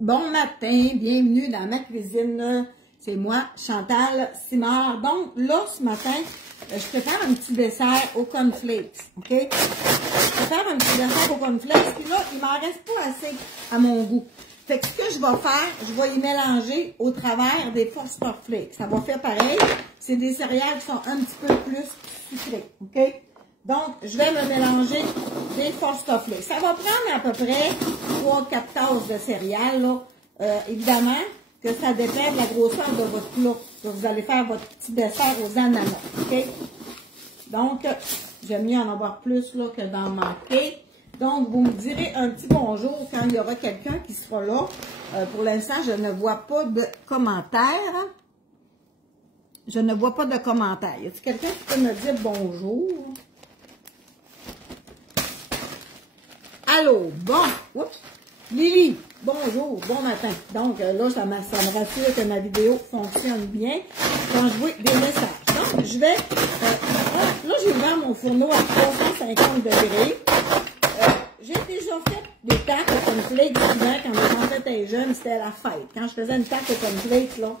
Bon matin, bienvenue dans ma cuisine. C'est moi, Chantal Simard. Donc là, ce matin, je prépare un petit dessert au cornflakes, OK? Je prépare un petit dessert au cornflakes, puis là, il m'en reste pas assez à mon goût. Fait que ce que je vais faire, je vais y mélanger au travers des Foster Flakes. Ça va faire pareil. C'est des céréales qui sont un petit peu plus sucrées, OK? Donc, je vais me mélanger des Foster Flakes. Ça va prendre à peu près 3-4 tasses de céréales, là. Évidemment, que ça dépend de la grosseur de votre plat. Donc, vous allez faire votre petit dessert aux ananas, OK? Donc, j'aime mieux en avoir plus là, que d'en manquer. Donc, vous me direz un petit bonjour quand il y aura quelqu'un qui sera là. Pour l'instant, je ne vois pas de commentaires. Je ne vois pas de commentaires. Y a-t-il quelqu'un qui peut me dire bonjour? Allô? Bon. Oups. Lily, bonjour, bon matin. Donc, là, ça me rassure que ma vidéo fonctionne bien quand je vois des messages. Donc, je vais... là, j'ai ouvert mon fourneau à 350 degrés. J'ai déjà fait des tartes au cornflakes souvent quand mes enfants étaient jeunes, c'était la fête. Quand je faisais une tarte au cornflakes, là,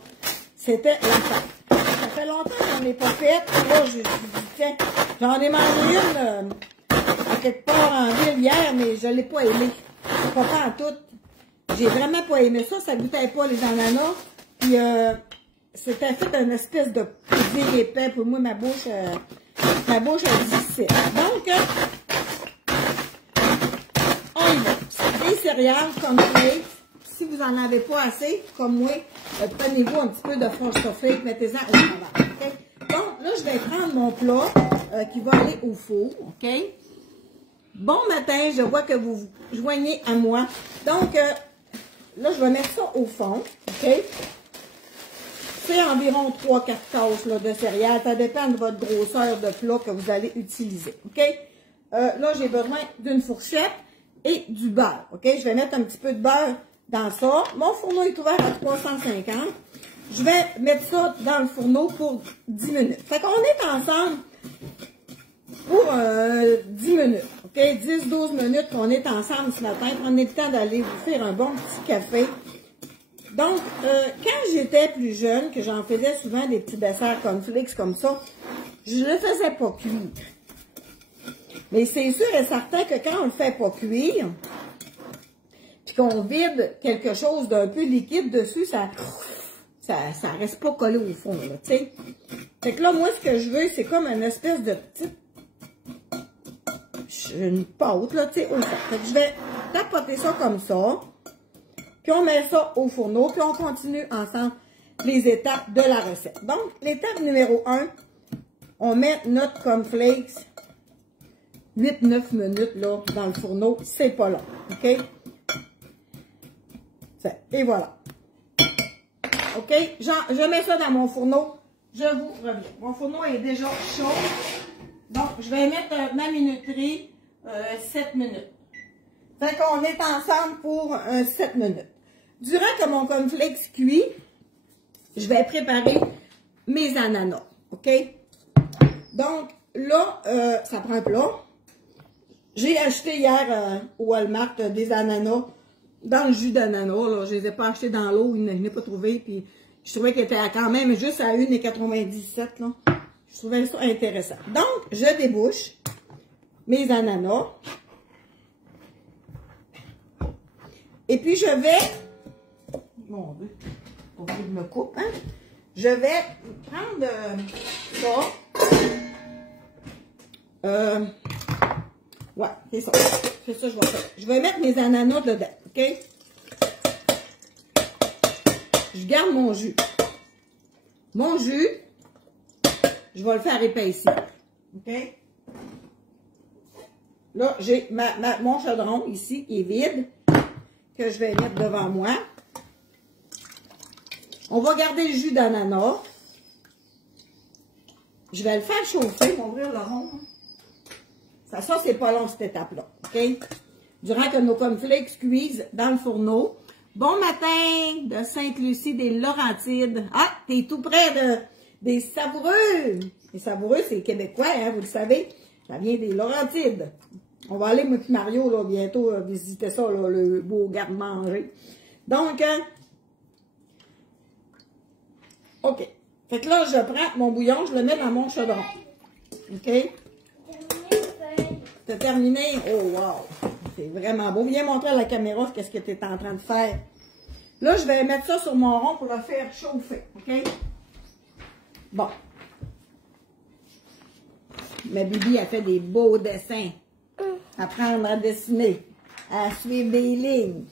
c'était la fête. Ça fait longtemps que j'en ai pas fait. Là, je disais, j'en ai mangé une à quelque part en ville hier, mais je l'ai pas aimée. Pas en tout. J'ai vraiment pas aimé ça. Ça goûtait pas les ananas. Puis, c'était fait une espèce de pudding épais. Pour moi, ma bouche est difficile. Donc, on y va. Des céréales cornflakes. Si vous en avez pas assez, comme moi, prenez-vous un petit peu de Foster Flakes, mettez-en au travers. Okay? Donc, là, je vais prendre mon plat qui va aller au four. OK? Bon matin, je vois que vous vous joignez à moi. Donc, là, je vais mettre ça au fond. OK? C'est environ 3-4 tasses là, de céréales. Ça dépend de votre grosseur de plat que vous allez utiliser. OK? Là, j'ai besoin d'une fourchette et du beurre. OK? Je vais mettre un petit peu de beurre dans ça. Mon fourneau est ouvert à 350. Je vais mettre ça dans le fourneau pour 10 minutes. Fait qu'on est ensemble pour 10 minutes. OK? 10-12 minutes qu'on est ensemble ce matin. Prenez le temps d'aller vous faire un bon petit café. Donc, quand j'étais plus jeune, que j'en faisais souvent des petits desserts cornflakes comme ça, je ne le faisais pas cuire. Mais c'est sûr et certain que quand on le fait pas cuire, puis qu'on vide quelque chose d'un peu liquide dessus, ça reste pas collé au fond, là, tu sais. Fait que là, moi, ce que je veux, c'est comme une espèce de petite une pâte, là, tu sais, au fond. Fait que je vais tapoter ça comme ça. Puis on met ça au fourneau. Puis on continue ensemble les étapes de la recette. Donc, l'étape numéro 1, on met notre cornflakes 8-9 minutes, là, dans le fourneau. C'est pas long, OK? Et voilà. OK? Je mets ça dans mon fourneau. Je vous reviens. Mon fourneau est déjà chaud. Donc, je vais mettre ma minuterie 7 minutes. Fait qu'on est ensemble pour 7 minutes. Durant que mon cornflakes cuit, je vais préparer mes ananas. OK? Donc, là, ça prend un plat. J'ai acheté hier au Walmart des ananas dans le jus d'ananas. Je ne les ai pas achetés dans l'eau, je ne l'ai pas trouvé. Puis, je trouvais qu'elle était quand même juste à 1,97 $. Je trouvais ça intéressant. Donc, je débouche mes ananas. Et puis, je vais... Mon Dieu, pour que je me coupe, hein? Je vais prendre ça. Ouais, c'est ça. C'est ça que je vais faire. Je vais mettre mes ananas dedans, OK? Je garde mon jus. Mon jus, je vais le faire épaissir. OK? Là, j'ai mon chaudron ici qui est vide, que je vais mettre devant moi. On va garder le jus d'ananas. Je vais le faire chauffer pour ouvrir le rond. Ça c'est pas long, cette étape-là. OK? Durant que nos cornflakes cuisent dans le fourneau. Bon matin de Sainte-Lucie des Laurentides. Ah, t'es tout près des Savoureux. Les Savoureux, c'est québécois, hein, vous le savez. Ça vient des Laurentides. On va aller, moi et Mario, là, bientôt visiter ça, là, le beau garde-manger. Donc, OK. Fait que là, je prends mon bouillon, je le mets dans mon chaudron. OK? T'as terminé? Oh, wow! C'est vraiment beau. Viens montrer à la caméra qu'est-ce que tu es en train de faire. Là, je vais mettre ça sur mon rond pour le faire chauffer. OK? Bon. Ma Bibi a fait des beaux dessins. Apprendre à dessiner. À suivre des lignes.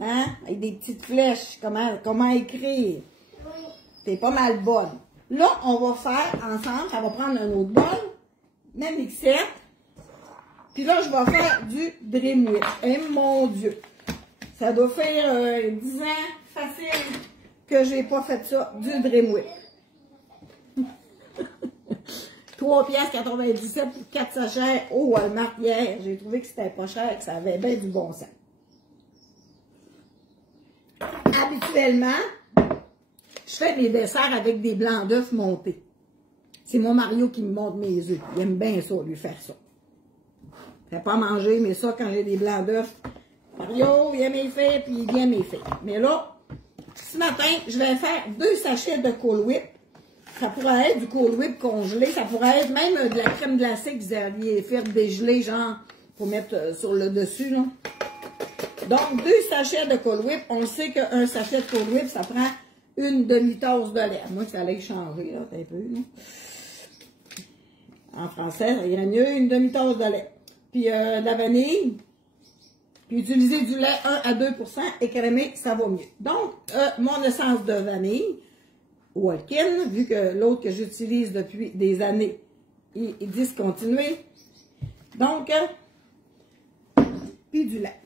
Hein? Avec des petites flèches. Comment écrire. T'es pas mal bonne. Là, on va faire ensemble. Ça va prendre un autre bol. Ma mixette. Puis là, je vais faire du Dream Whip. Et mon Dieu. Ça doit faire 10 ans facile que j'ai pas fait ça, du Dream Whip. 3,97 $ pour 4 sachets au Walmart hier. J'ai trouvé que c'était pas cher, que ça avait bien du bon sens. Habituellement, je fais mes desserts avec des blancs d'œufs montés. C'est mon Mario qui me monte mes œufs. Il aime bien ça, lui, faire ça. Il ne fait pas manger, mais ça, quand j'ai des blancs d'œufs, Mario, il aime mes fées, puis il vient mes fées. Mais là, ce matin, je vais faire 2 sachets de Cool Whip. Ça pourrait être du Cool Whip congelé, ça pourrait être même de la crème glacée que vous alliez faire dégeler, genre, pour mettre sur le dessus, là. Donc, 2 sachets de Cool Whip. On sait qu'un sachet de Cool Whip, ça prend une demi-tasse de lait. Moi, ça allait changer, là, un peu, là. En français, ça irait mieux, une demi-tasse de lait. Puis, de la vanille. Puis, utiliser du lait 1 à 2 % écrémé, ça va mieux. Donc, mon essence de vanille, Walkin, vu que l'autre que j'utilise depuis des années est discontinué. Donc, puis du lait.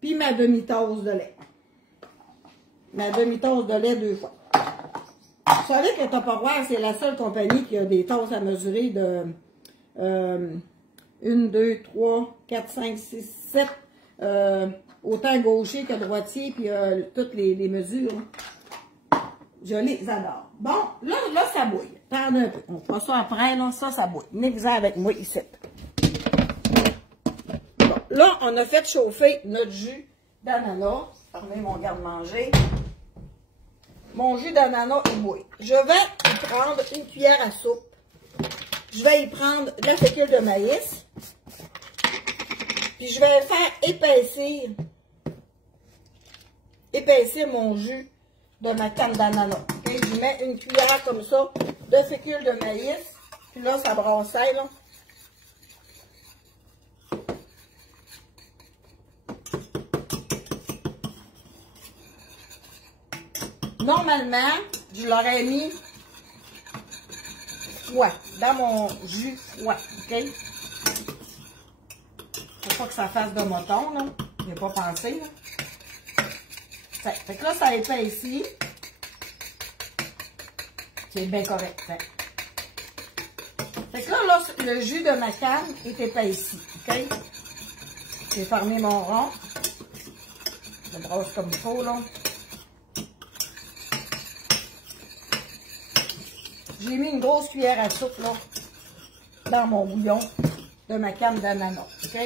Puis ma demi-tasse de lait. Ma demi-tasse de lait 2 fois. Vous savez que Tupperware, c'est la seule compagnie qui a des tasses à mesurer de 1, 2, 3, 4, 5, 6, 7, autant gaucher que droitier, puis toutes les mesures. Je les adore. Bon, là, ça bouille. Attendez un peu. On fera ça après, là. Ça bouille. Venez-vous avec moi ici. Bon, là, on a fait chauffer notre jus d'ananas. Fermez mon garde-manger. Mon jus d'ananas, il bouille. Je vais y prendre une cuillère à soupe. Je vais y prendre de la fécule de maïs. Puis je vais faire épaissir mon jus de ma canne d'ananas. Okay? Je mets une cuillère comme ça de fécule de maïs. Puis là, ça brassaille, là. Normalement, je l'aurais mis froid, dans mon jus froid, OK? Faut pas que ça fasse de moton, là. Je n'ai pas pensé, là. Fait que là, ça épaissit. C'est bien correct. Fait que là, le jus de ma canne est épaissi, OK? J'ai fermé mon rond. Je brosse comme il faut, là. J'ai mis une grosse cuillère à soupe, là, dans mon bouillon de ma canne d'ananas, OK?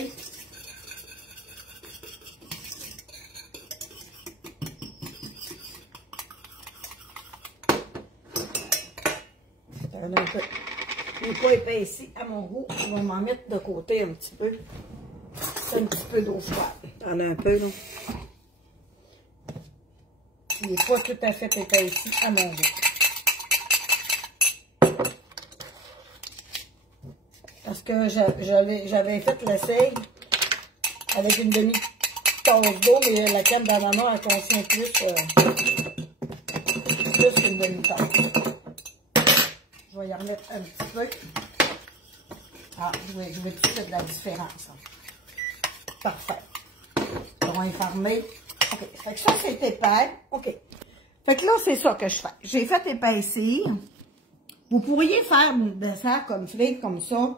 Un peu. Il n'est pas épaissi à mon goût. Je vais m'en mettre de côté un petit peu. Un petit peu d'eau froide. Prendre un peu, là. Il n'est pas tout à fait épaissi à mon goût. Parce que j'avais fait l'essai avec une demi-tasse d'eau, mais la canne d'ananas, elle contient plus qu'une demi-tasse. Je vais y remettre un petit peu. Ah, je vais tout de suite de la différence. Hein. Parfait. On va fermer. OK. Fait que ça, c'est épais. OK. Fait que là, c'est ça que je fais. J'ai fait épaissir. Vous pourriez faire un dessert comme fric, comme ça,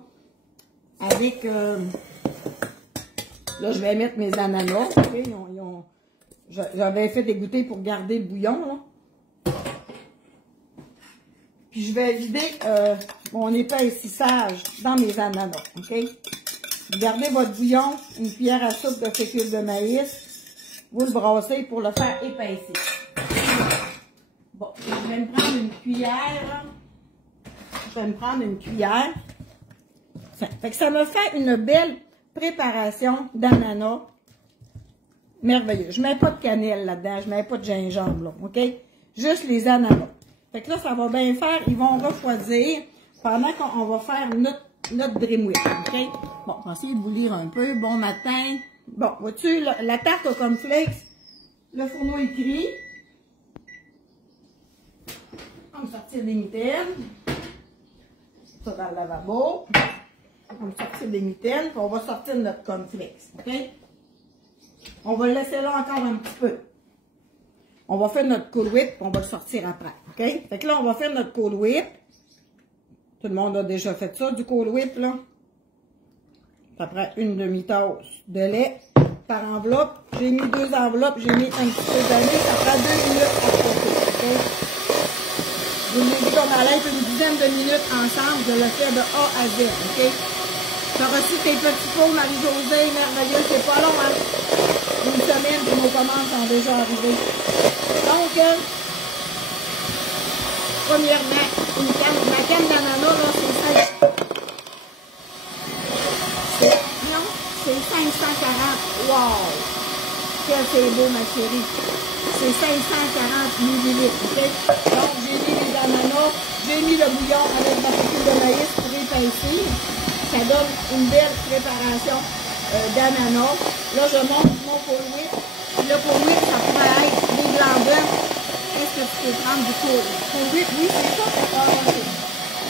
avec... là, je vais mettre mes ananas. Okay? J'avais fait égoutter pour garder le bouillon, là. Puis je vais vider mon épaississage dans mes ananas, OK? Vous gardez votre bouillon, une cuillère à soupe de fécule de maïs, vous le brassez pour le faire épaissir. Bon, je vais me prendre une cuillère. Je vais me prendre une cuillère. Fait que ça me fait une belle préparation d'ananas. Merveilleux. Je mets pas de cannelle là-dedans. Je mets pas de gingembre, là. OK? Juste les ananas. Fait que là, ça va bien faire. Ils vont refroidir pendant qu'on va faire notre Dreamwhip. OK? Bon, on va essayer de vous lire un peu. Bon matin. Bon, vois-tu, la tarte au cornflakes, le fourneau écrit. On va sortir des mitaines. Ça dans le lavabo. On va sortir des mitaines, puis on va sortir notre cornflakes. OK? On va le laisser là encore un petit peu. On va faire notre Cool Whip, puis on va le sortir après. OK? Fait que là, on va faire notre Cool Whip. Tout le monde a déjà fait ça, du Cool Whip, là. Ça prend une demi-tasse de lait par enveloppe. J'ai mis 2 enveloppes, j'ai mis un petit peu de lait. Ça prend 2 minutes à côté. OK? Je vous ai dit qu'on allait être une dizaine de minutes ensemble. Je le fais de A à Z. OK? Tu as reçu tes petits pots, Marie-Josée, merveilleux. C'est pas long, hein? Une semaine, puis nos commandes sont déjà arrivées. Donc, premièrement, la canne d'ananas, là, c'est 540. Wow! Que c'est beau, ma chérie. C'est 540 millilitres, OK? Donc, j'ai mis les ananas, j'ai mis le bouillon avec ma fécule de maïs pour épaissir. Ça donne une belle préparation d'ananas. Là, je monte mon Cool Whip. Le Cool Whip, ça pourrait être des blancs d'œufs. Est-ce que tu peux prendre du Cool Whip? Oui, c'est ça.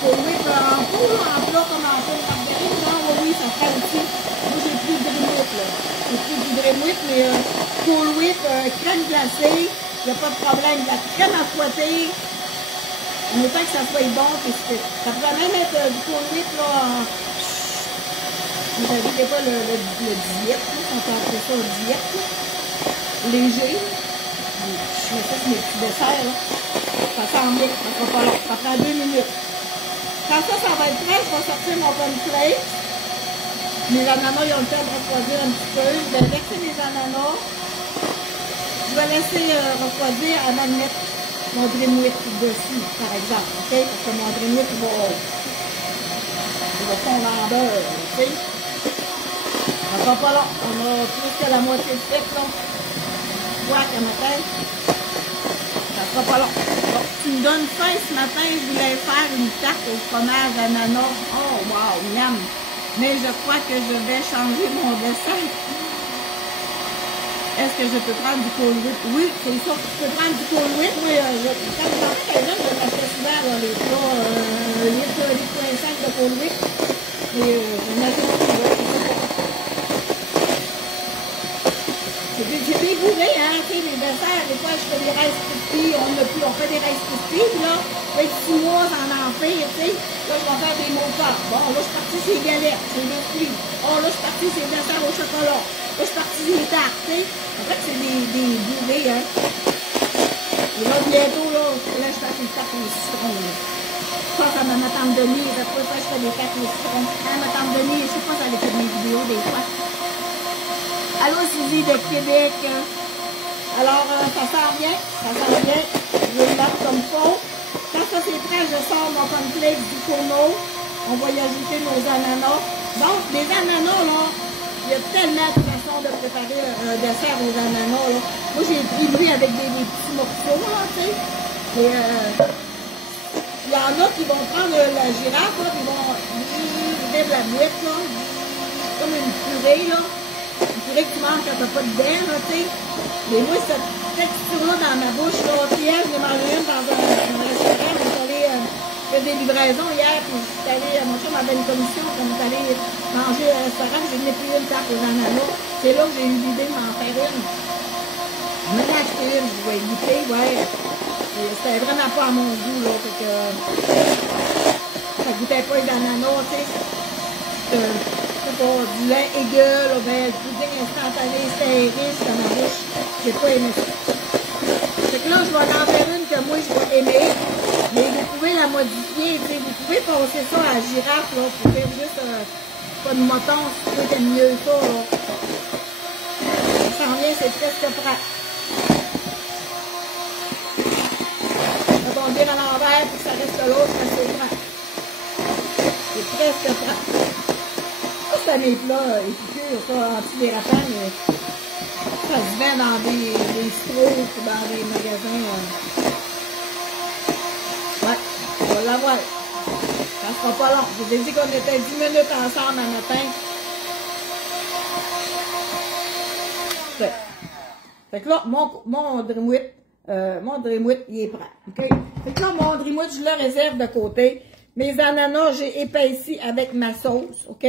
Cool Whip en poule, en plat comme en poule margarine. Non, oui, ça fait aussi. Moi, j'ai plus de Dreamwhip, là. J'ai plus du Dreamwhip, mais Cool Whip, crème glacée. Il n'y a pas de problème. La crème à fouetter. En autant que ça soit bon, puis ça pourrait même être du Cool Whip, là, vous savez, c'est pas le diète, on peut appeler ça diète, léger. Je mets ça sur mes petits desserts, là. Ça s'en met, ça sera pas long. Ça prend 2 minutes. Quand ça va être prêt, je vais sortir mon cornflakes. Mes ananas, ils ont le temps de refroidir un petit peu. Je vais laisser mes ananas. Je vais laisser refroidir avant de mettre mon Dreamwhip dessus, par exemple. OK? Parce que mon Dreamwhip, il va fondre en beurre, tu sais. Ça sera pas long. On a plus que la moitié de fait, là. Voilà, qu'à matin. Ça sera pas long. Bon, tu me donnes faim ce matin, je voulais faire une tarte au fromage d'ananas. Oh, wow, miam. Mais je crois que je vais changer mon dessin. Est-ce que je peux prendre du Cool Whip? Oui, c'est ça. Tu peux prendre du Cool Whip. Oui, quand les enfants étaient jeunes, je m'achetais souvent là, les plats, litre 5 de Cool Whip. Mais je m'achète plus, ouais, j'ai dégoûté, hein, tu sais, les desserts, des fois, je fais des Rice Krispies, on fait des Rice Krispies, puis là, fait 6 mois en fait, tu sais, là, je vais faire des montants. Bon, là, je suis partie sur les galettes, c'est des fruits. Oh, là, je suis partie sur les desserts au chocolat. Là, je suis partie sur les tartes, tu sais. En fait, c'est des bourrées, hein. Et là, bientôt, là, je fais une tarte au citron, là. Je pense à ma tante Denis, je fais des tartes au citron. Hein, ma tante Denis, je sais pas si elle écoute mes vidéos, des fois. Allô, Suzy de Québec. Alors, ça sent bien. Je vais le mettre comme fond. Quand ça c'est prêt, je sors mon cornflakes du fourneau. On va y ajouter nos ananas. Donc, les ananas, là, il y a tellement de façons de préparer un dessert aux ananas, là. Moi, j'ai pris lui avec des petits morceaux, là, tu sais. Et il y en a qui vont prendre la girafe, là, qui vont vider la boîte, là. Comme une purée, là. Une purée que tu manges quand t'as pas de dents, là, tu sais. Mais moi, cette texture-là dans ma bouche, là, hier, je l'ai mangé une dans un restaurant, on est allé faire des livraisons hier, puis je suis allée, mon chum avait une commission, on est allé manger au restaurant, j'ai venu plus une tarte aux ananas. C'est là que j'ai eu l'idée de m'en faire une. Je m'en ai acheté une, je vais goûter, ouais. C'était vraiment pas à mon goût, là, fait que ça goûtait pas les ananas, tu sais. Du lait aiguë, là, ben, du pudding instantané, c'était riche dans ma bouche. J'ai pas aimé ça. Fait que là, je vais en faire une que moi, je vais aimer. Mais vous pouvez la modifier, tu sais. Vous pouvez passer ça à la girafe, là, pour faire juste pas de mouton, si tu veux, t'aimes mieux ça, là. Ça s'en vient c'est presque prêt. Quand on vire à l'envers, puis ça reste l'autre, c'est prêt. C'est presque prêt. Ça, c'est mes plats épicures, ça, antidérapants, mais ça se vend dans des stros ou dans des magasins. Ouais, on va l'avoir. Ça sera pas long. Je vous ai dit qu'on était 10 minutes ensemble un matin. Fait que là, mon Dreamwheat, il est prêt. OK? Fait que là, mon Dreamwheat, je le réserve de côté. Mes ananas, j'ai épaissi avec ma sauce. OK?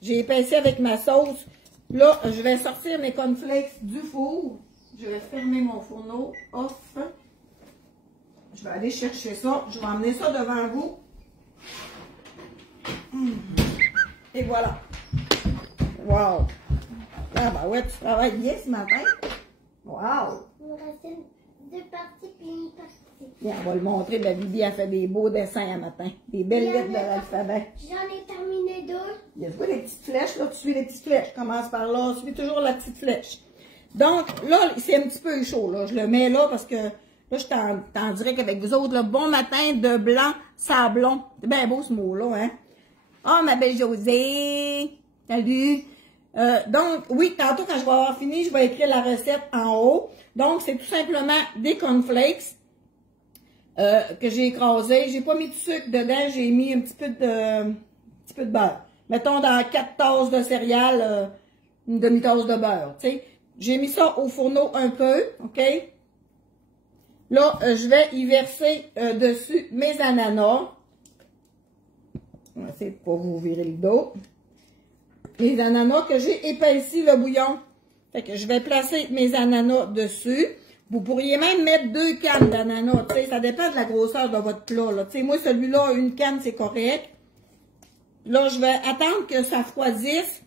J'ai épaissi avec ma sauce. Là, je vais sortir mes cornflakes du four. Je vais fermer mon fourneau off. Je vais aller chercher ça. Je vais emmener ça devant vous. Et voilà. Wow. Ah ben ouais, tu travailles bien ce matin. Wow. Il me reste deux parties puis une partie. Bien, on va le montrer. La Bibi a fait des beaux dessins à matin. Des belles lettres de l'alphabet. J'en ai terminé deux. Il y a quoi, des petites flèches? Là, tu suis les petites flèches. Je commence par là. Suis toujours la petite flèche. Donc, là, c'est un petit peu chaud. Là. Je le mets là parce que là, je suis en direct avec vous autres. Là. Bon matin de blanc sablon. C'est bien beau ce mot-là, hein? Ah, ma belle Josée. Salut. Donc, oui, tantôt, quand je vais avoir fini, je vais écrire la recette en haut. Donc, c'est tout simplement des cornflakes que j'ai écrasés. J'ai pas mis de sucre dedans, j'ai mis un petit peu de beurre. Mettons dans 4 tasses de céréales, une demi-tasse de beurre, tu sais. J'ai mis ça au fourneau un peu, OK? Là, je vais y verser dessus mes ananas. On va essayer de pas vous virer le dos. Les ananas que j'ai épaissi le bouillon. Fait que je vais placer mes ananas dessus. Vous pourriez même mettre 2 cannes d'ananas, tu sais, ça dépend de la grosseur de votre plat, là. Tu sais, moi, celui-là, une canne, c'est correct. Là, je vais attendre que ça froidisse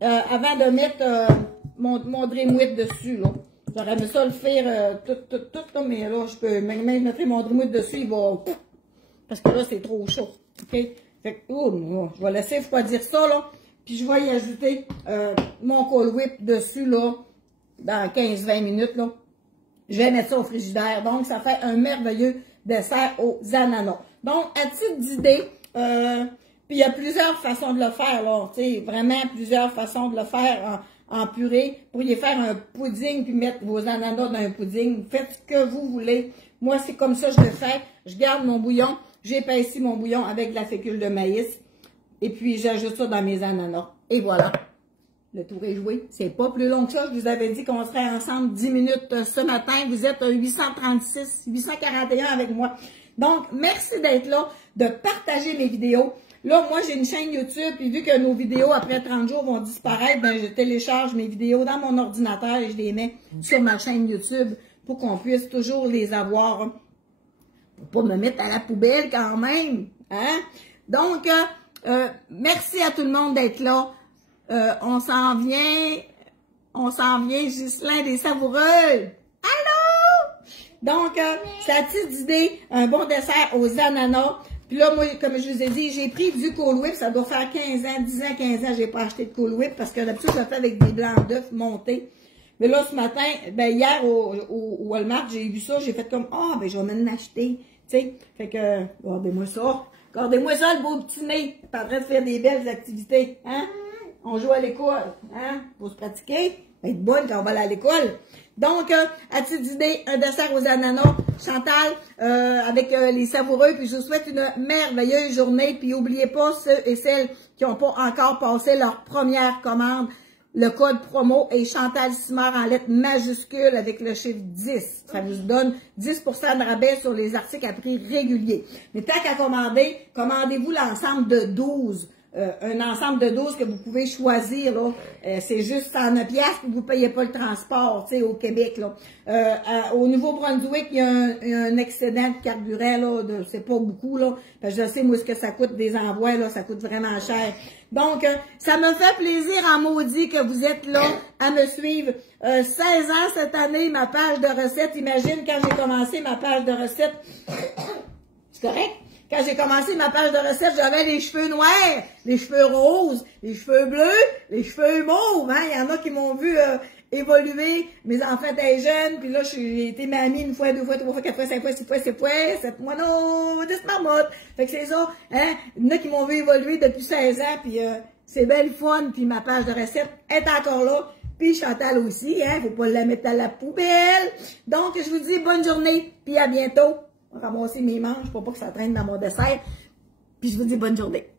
avant de mettre mon Dreamwheat dessus, là. J'aurais aimé ça le faire tout, là, mais là, je peux, même je mettrai mon Dreamwheat dessus, il va, parce que là, c'est trop chaud, OK? Fait que, je vais laisser refroidir ça, là. Puis je vais y ajouter mon Cool Whip dessus, là, dans 15-20 minutes, là. Je vais mettre ça au frigidaire. Donc, ça fait un merveilleux dessert aux ananas. Donc, à titre d'idée, puis il y a plusieurs façons de le faire, là. Tu sais, vraiment plusieurs façons de le faire en purée. Vous pourriez faire un pudding puis mettre vos ananas dans un pudding. Faites ce que vous voulez. Moi, c'est comme ça que je le fais. Je garde mon bouillon. J'épaissis mon bouillon avec de la fécule de maïs. Et puis, j'ajoute ça dans mes ananas. Et voilà. Le tour est joué. C'est pas plus long que ça. Je vous avais dit qu'on serait ensemble 10 minutes ce matin. Vous êtes 836, 841 avec moi. Donc, merci d'être là, de partager mes vidéos. Là, moi, j'ai une chaîne YouTube. Puis, vu que nos vidéos, après 30 jours, vont disparaître, ben, je télécharge mes vidéos dans mon ordinateur et je les mets sur ma chaîne YouTube pour qu'on puisse toujours les avoir. Pour pas me mettre à la poubelle quand même. Hein? Donc, merci à tout le monde d'être là. On s'en vient, Ghislain des Savoureux. Allô? Donc, c'est à titre d'idée, un bon dessert aux ananas. Puis là, moi, comme je vous ai dit, j'ai pris du Cool Whip. Ça doit faire 15 ans, 10 ans, 15 ans, j'ai pas acheté de Cool Whip parce que d'habitude, je le fais avec des blancs d'œufs montés. Mais là, ce matin, ben, hier, au Walmart, j'ai vu ça, j'ai fait comme, ben, je vais m'en acheter. Tu sais, fait que, regardez-moi ça. Regardez-moi ça, le beau petit nez. T'es en train de faire des belles activités, hein? On joue à l'école, hein? Pour se pratiquer. Être bonne quand on va aller à l'école. Donc, à titre d'idée, un dessert aux ananas. Chantal, avec les Savoureux. Puis je vous souhaite une merveilleuse journée. Puis n'oubliez pas ceux et celles qui n'ont pas encore passé leur première commande. Le code promo est Chantal Simard en lettres majuscules avec le chiffre 10. Ça vous donne 10% de rabais sur les articles à prix régulier. Mais tant qu'à commander, commandez-vous l'ensemble de 12. Un ensemble de 12 que vous pouvez choisir, là. C'est juste 109 $, puis vous ne payez pas le transport, tu sais, au Québec, là. Au Nouveau-Brunswick, il y a un excédent de carburant, là, c'est pas beaucoup, là. Parce que je sais, moi, ce que ça coûte des envois, là, ça coûte vraiment cher. Donc, ça me fait plaisir en maudit que vous êtes là à me suivre. 16 ans cette année, ma page de recettes. Imagine quand j'ai commencé ma page de recettes. C'est correct? Quand j'ai commencé ma page de recettes, j'avais les cheveux noirs, les cheveux roses, les cheveux bleus, les cheveux mauves. Hein? Il y en a qui m'ont vu évoluer. Mes enfants étaient jeunes, puis là, j'ai été mamie une fois, deux fois, trois fois, quatre fois, cinq fois, six fois, sept fois, 7 mois, non, 10 marmottes. Fait que c'est ça. Hein? Il y en a qui m'ont vu évoluer depuis 16 ans, puis c'est belle fun, puis ma page de recettes est encore là. Puis Chantal aussi, hein, faut pas la mettre à la poubelle. Donc, je vous dis bonne journée, puis à bientôt. On va ramasser mes manches pour pas que ça traîne dans mon dessert. Puis je vous dis bonne journée.